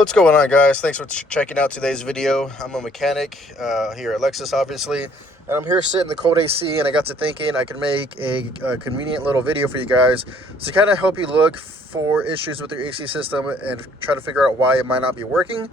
What's going on, guys? Thanks for checking out today's video. I'm a mechanic here at Lexus, obviously, and I'm here sitting in the cold AC, and I got to thinking I could make a convenient little video for you guys to kind of help you look for issues with your AC system and try to figure out why it might not be working.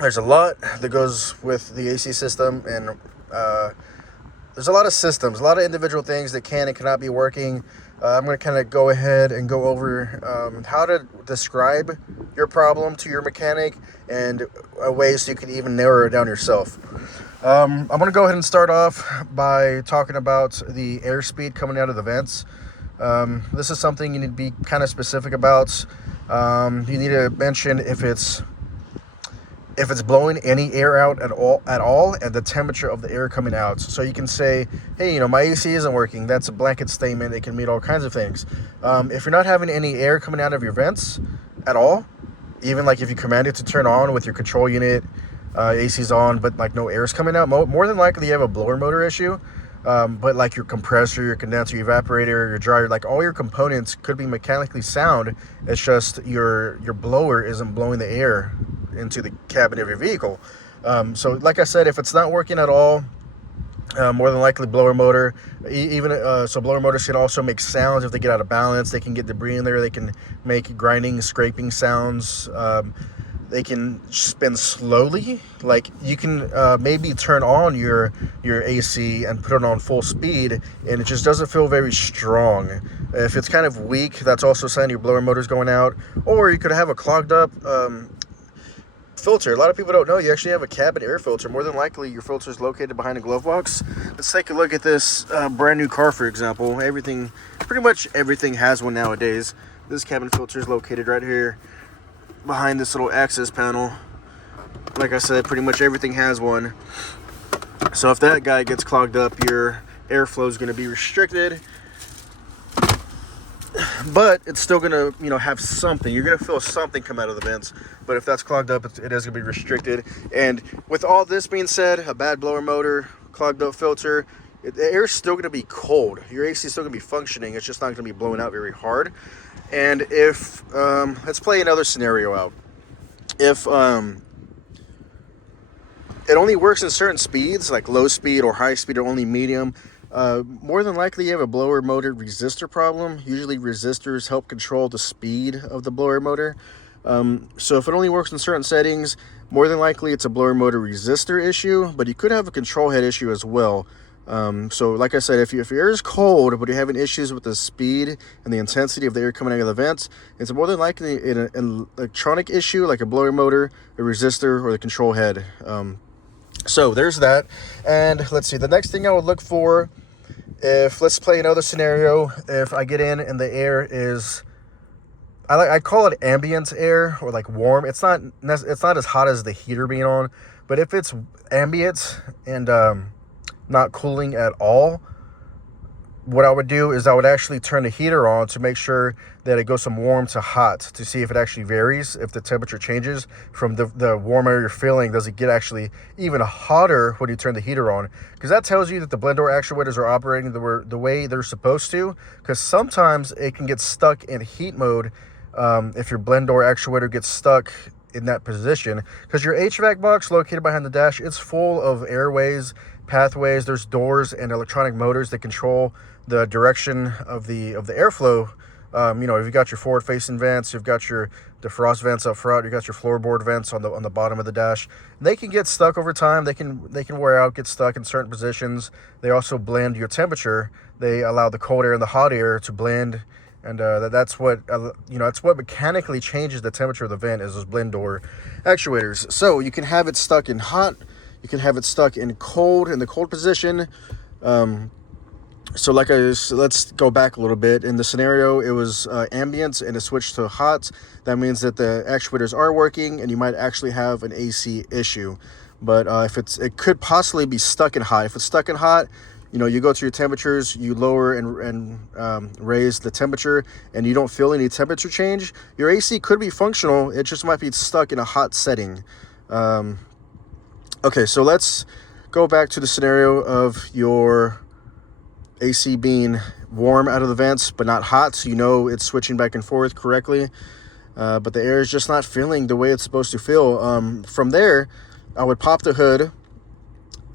There's a lot that goes with the AC system, and there's a lot of systems, a lot of individual things that can and cannot be working. I'm going to kind of go ahead and go over how to describe your problem to your mechanic and ways so you can even narrow it down yourself. I'm going to go ahead and start off by talking about the airspeed coming out of the vents. This is something you need to be kind of specific about. You need to mention if it's blowing any air out at all, and the temperature of the air coming out. So you can say, hey, my AC isn't working. That's a blanket statement. It can mean all kinds of things. If you're not having any air coming out of your vents at all, even like if you command it to turn on with your control unit, AC's on, but like no air is coming out, more than likely you have a blower motor issue. But like your compressor, your condenser, your evaporator, your dryer, like all your components could be mechanically sound. It's just your blower isn't blowing the air into the cabin of your vehicle. So like I said, if it's not working at all, more than likely blower motor. So blower motors can also make sounds if they get out of balance. They can get debris in there. They can make grinding, scraping sounds. They can spin slowly. Like you can maybe turn on your AC and put it on full speed, and it just doesn't feel very strong. If it's kind of weak, that's also a sign your blower motor's going out. Or you could have a clogged up filter. A lot of people don't know you actually have a cabin air filter. More than likely your filter is located behind a glove box. Let's take a look at this brand new car, for example. Pretty much everything has one nowadays. This cabin filter is located right here behind this little access panel. Like I said, pretty much everything has one. So if that guy gets clogged up, your airflow is going to be restricted, but it's still going to have something. You're going to feel something come out of the vents, but if that's clogged up, it is going to be restricted. And with all this being said, a bad blower motor, clogged up filter, the air's still going to be cold. Your AC is still going to be functioning. It's just not going to be blowing out very hard. And if let's play another scenario out. If it only works in certain speeds, like low speed or high speed, or only medium, more than likely you have a blower motor resistor problem. Usually resistors help control the speed of the blower motor. So if it only works in certain settings, more than likely it's a blower motor resistor issue, but you could have a control head issue as well. So like I said, if your air is cold, but you're having issues with the speed and the intensity of the air coming out of the vents, it's more than likely an electronic issue, like a blower motor, a resistor, or the control head. So there's that. And let's see, the next thing I would look for, let's play another scenario. If I get in and the air is, I call it ambient air, or like warm. It's not as hot as the heater being on, but if it's ambient and not cooling at all, what I would do is I would actually turn the heater on to make sure that it goes from warm to hot, to see if it actually varies, if the temperature changes from the warm air you're feeling. Does it get actually even hotter when you turn the heater on? Because that tells you that the blend door actuators are operating the way they're supposed to, because sometimes it can get stuck in heat mode if your blend door actuator gets stuck in that position, because your HVAC box located behind the dash, it's full of airways, pathways. There's doors and electronic motors that control the direction of the airflow. You've got your forward facing vents, you've got your defrost vents up front, you've got your floorboard vents on the bottom of the dash. They can get stuck over time. They can wear out, get stuck in certain positions. They also blend your temperature. They allow the cold air and the hot air to blend, and that's what that's what mechanically changes the temperature of the vent, is those blend door actuators. So you can have it stuck in hot, you can have it stuck in cold, in the cold position. So let's go back a little bit. In the scenario, it was ambient and it switched to hot. That means that the actuators are working, and you might actually have an AC issue. But if it could possibly be stuck in hot. If it's stuck in hot, you go to your temperatures, you lower and raise the temperature, and you don't feel any temperature change. Your AC could be functional. It just might be stuck in a hot setting. Okay, so let's go back to the scenario of your AC being warm out of the vents, but not hot, so it's switching back and forth correctly. but the air is just not feeling the way it's supposed to feel. From there, I would pop the hood.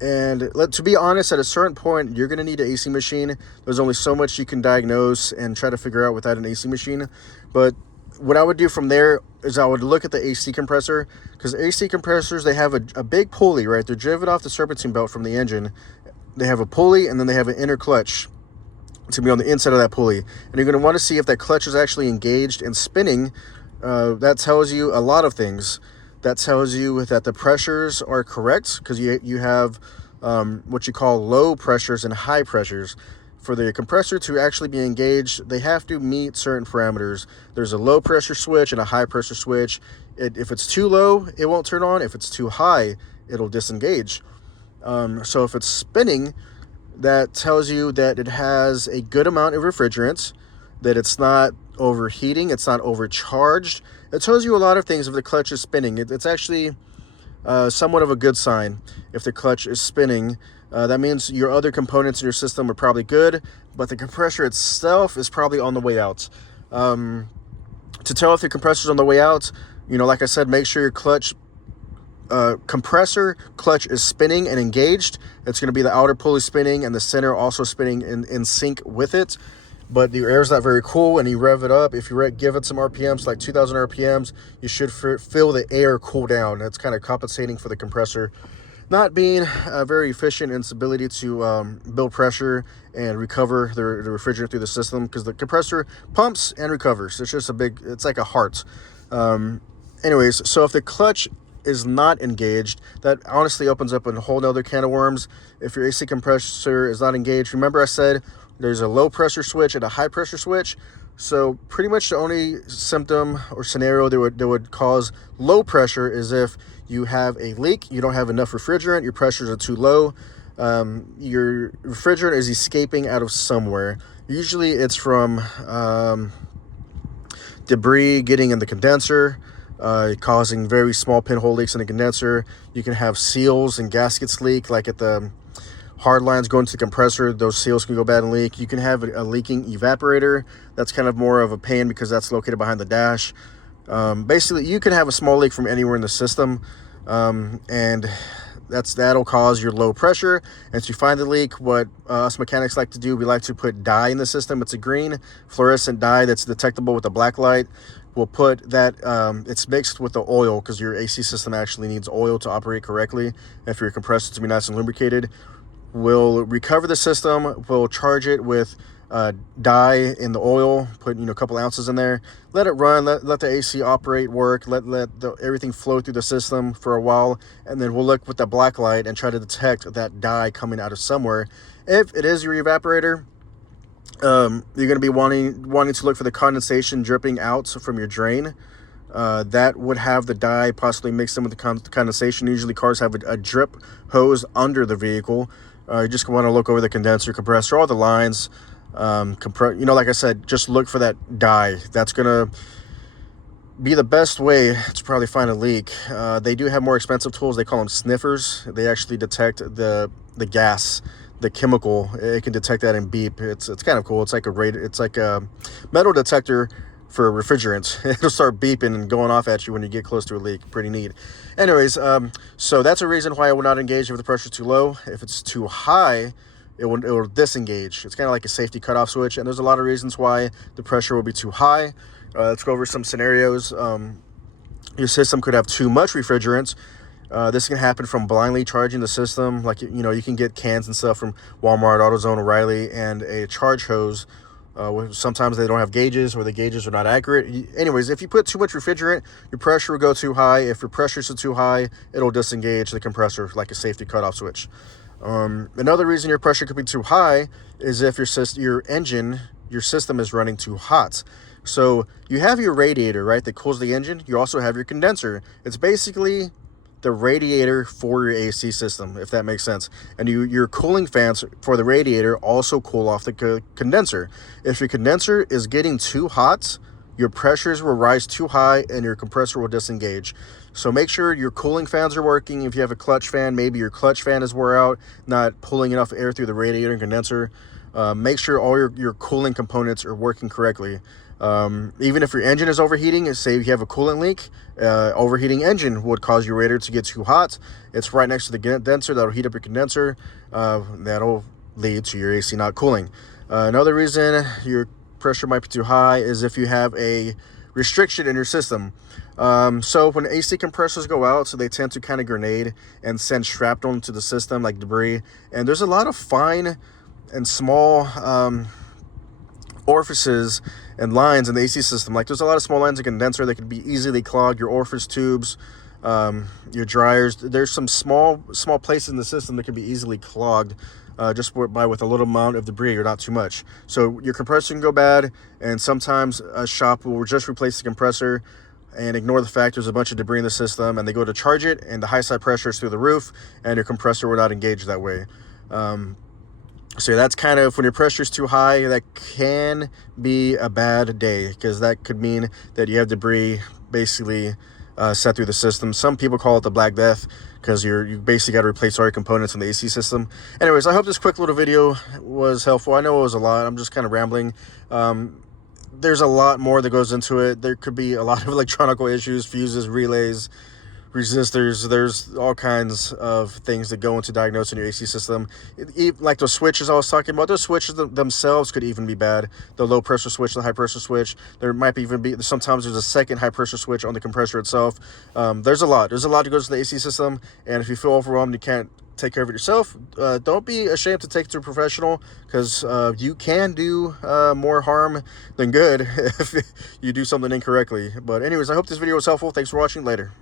And to be honest, at a certain point, you're going to need an AC machine. There's only so much you can diagnose and try to figure out without an AC machine. But what I would do from there is I would look at the AC compressor, because AC compressors, they have a big pulley, right? They're driven off the serpentine belt from the engine. They have a pulley, and then they have an inner clutch to be on the inside of that pulley. And you're going to want to see if that clutch is actually engaged and spinning. That tells you a lot of things. That tells you that the pressures are correct, because you have what you call low pressures and high pressures. For the compressor to actually be engaged, they have to meet certain parameters. There's a low pressure switch and a high pressure switch. If it's too low, it won't turn on. If it's too high, it'll disengage. So if it's spinning, that tells you that it has a good amount of refrigerant, that it's not overheating, it's not overcharged. It tells you a lot of things if the clutch is spinning. It's actually somewhat of a good sign if the clutch is spinning. That means your other components in your system are probably good, but the compressor itself is probably on the way out. To tell if the compressor is on the way out, like I said, make sure your compressor clutch is spinning and engaged. It's going to be the outer pulley spinning and the center also spinning in sync with it. But the air is not very cool, and you rev it up. If you give it some RPMs, like 2,000 RPMs, you should feel the air cool down. That's kind of compensating for the compressor not being very efficient in its ability to build pressure and recover the refrigerant through the system, because the compressor pumps and recovers. It's just it's like a heart. Anyways, so if the clutch is not engaged, that honestly opens up a whole nother can of worms. If your AC compressor is not engaged, remember I said there's a low pressure switch and a high pressure switch. So pretty much the only symptom or scenario that would cause low pressure is if you have a leak, you don't have enough refrigerant, your pressures are too low, your refrigerant is escaping out of somewhere. Usually it's from debris getting in the condenser, causing very small pinhole leaks in the condenser. You can have seals and gaskets leak, like at the hard lines going to the compressor. Those seals can go bad and leak. You can have a leaking evaporator. That's kind of more of a pain because that's located behind the dash. Basically, you can have a small leak from anywhere in the system, and that'll cause your low pressure. And to find the leak, what us mechanics like to do, we like to put dye in the system. It's a green fluorescent dye that's detectable with a black light. We'll put that, it's mixed with the oil, because your AC system actually needs oil to operate correctly, and for your compressor to be nice and lubricated. We'll recover the system, we'll charge it with dye in the oil, put a couple ounces in there, let it run, let the AC operate, work, let everything flow through the system for a while, and then we'll look with the black light and try to detect that dye coming out of somewhere. If it is your evaporator, you're going to be wanting to look for the condensation dripping out from your drain. That would have the dye possibly mixed in with the condensation. Usually cars have a drip hose under the vehicle. You just want to look over the condenser, compressor, all the lines. Like I said, just look for that dye. That's going to be the best way to probably find a leak. They do have more expensive tools. They call them sniffers. They actually detect the gas, the chemical. It can detect that and beep. It's kind of cool. It's like a metal detector for refrigerants. It'll start beeping and going off at you when you get close to a leak. Pretty neat. Anyways, so that's a reason why I will not engage if the pressure is too low. If it's too high, it will disengage. It's kind of like a safety cutoff switch, and there's a lot of reasons why the pressure will be too high. Let's go over some scenarios. Your system could have too much refrigerant. This can happen from blindly charging the system. Like, you can get cans and stuff from Walmart, AutoZone, O'Reilly, and a charge hose. Sometimes they don't have gauges, or the gauges are not accurate. Anyways, if you put too much refrigerant, your pressure will go too high. If your pressures are too high, it'll disengage the compressor like a safety cutoff switch. Another reason your pressure could be too high is if your system is running too hot. So you have your radiator, right, that cools the engine. You also have your condenser. It's basically the radiator for your AC system, if that makes sense. And your cooling fans for the radiator also cool off the condenser. If your condenser is getting too hot, your pressures will rise too high and your compressor will disengage. So make sure your cooling fans are working. If you have a clutch fan, maybe your clutch fan is wore out, not pulling enough air through the radiator and condenser. Make sure all your cooling components are working correctly. Even if your engine is overheating, say you have a coolant leak, overheating engine would cause your radiator to get too hot. It's right next to the condenser. That'll heat up your condenser. That'll lead to your AC not cooling. Another reason your pressure might be too high is if you have a restriction in your system. So when AC compressors go out, so they tend to kind of grenade and send shrapnel into the system like debris. And there's a lot of fine and small orifices and lines in the AC system. Like there's a lot of small lines in condenser that can be easily clogged. Your orifice tubes, your dryers. There's some small places in the system that can be easily clogged just by with a little amount of debris or not too much. So your compressor can go bad, and sometimes a shop will just replace the compressor and ignore the fact there's a bunch of debris in the system, and they go to charge it, and the high side pressure is through the roof, and your compressor will not engage that way. So that's kind of, when your pressure is too high, that can be a bad day, because that could mean that you have debris basically set through the system. Some people call it the Black Death, because you basically got to replace all your components in the AC system. Anyways, I hope this quick little video was helpful. I know it was a lot. I'm just kind of rambling. There's a lot more that goes into it. There could be a lot of electronical issues, fuses, relays, resistors. There's all kinds of things that go into diagnosing your AC system. Like those switches I was talking about, those switches themselves could even be bad. The low pressure switch, the high pressure switch. There might even be, sometimes there's a second high pressure switch on the compressor itself. There's a lot that goes into the AC system. And if you feel overwhelmed, you can't take care of it yourself, don't be ashamed to take it to a professional, because you can do more harm than good if you do something incorrectly. But anyways, I hope this video was helpful. Thanks for watching. Later.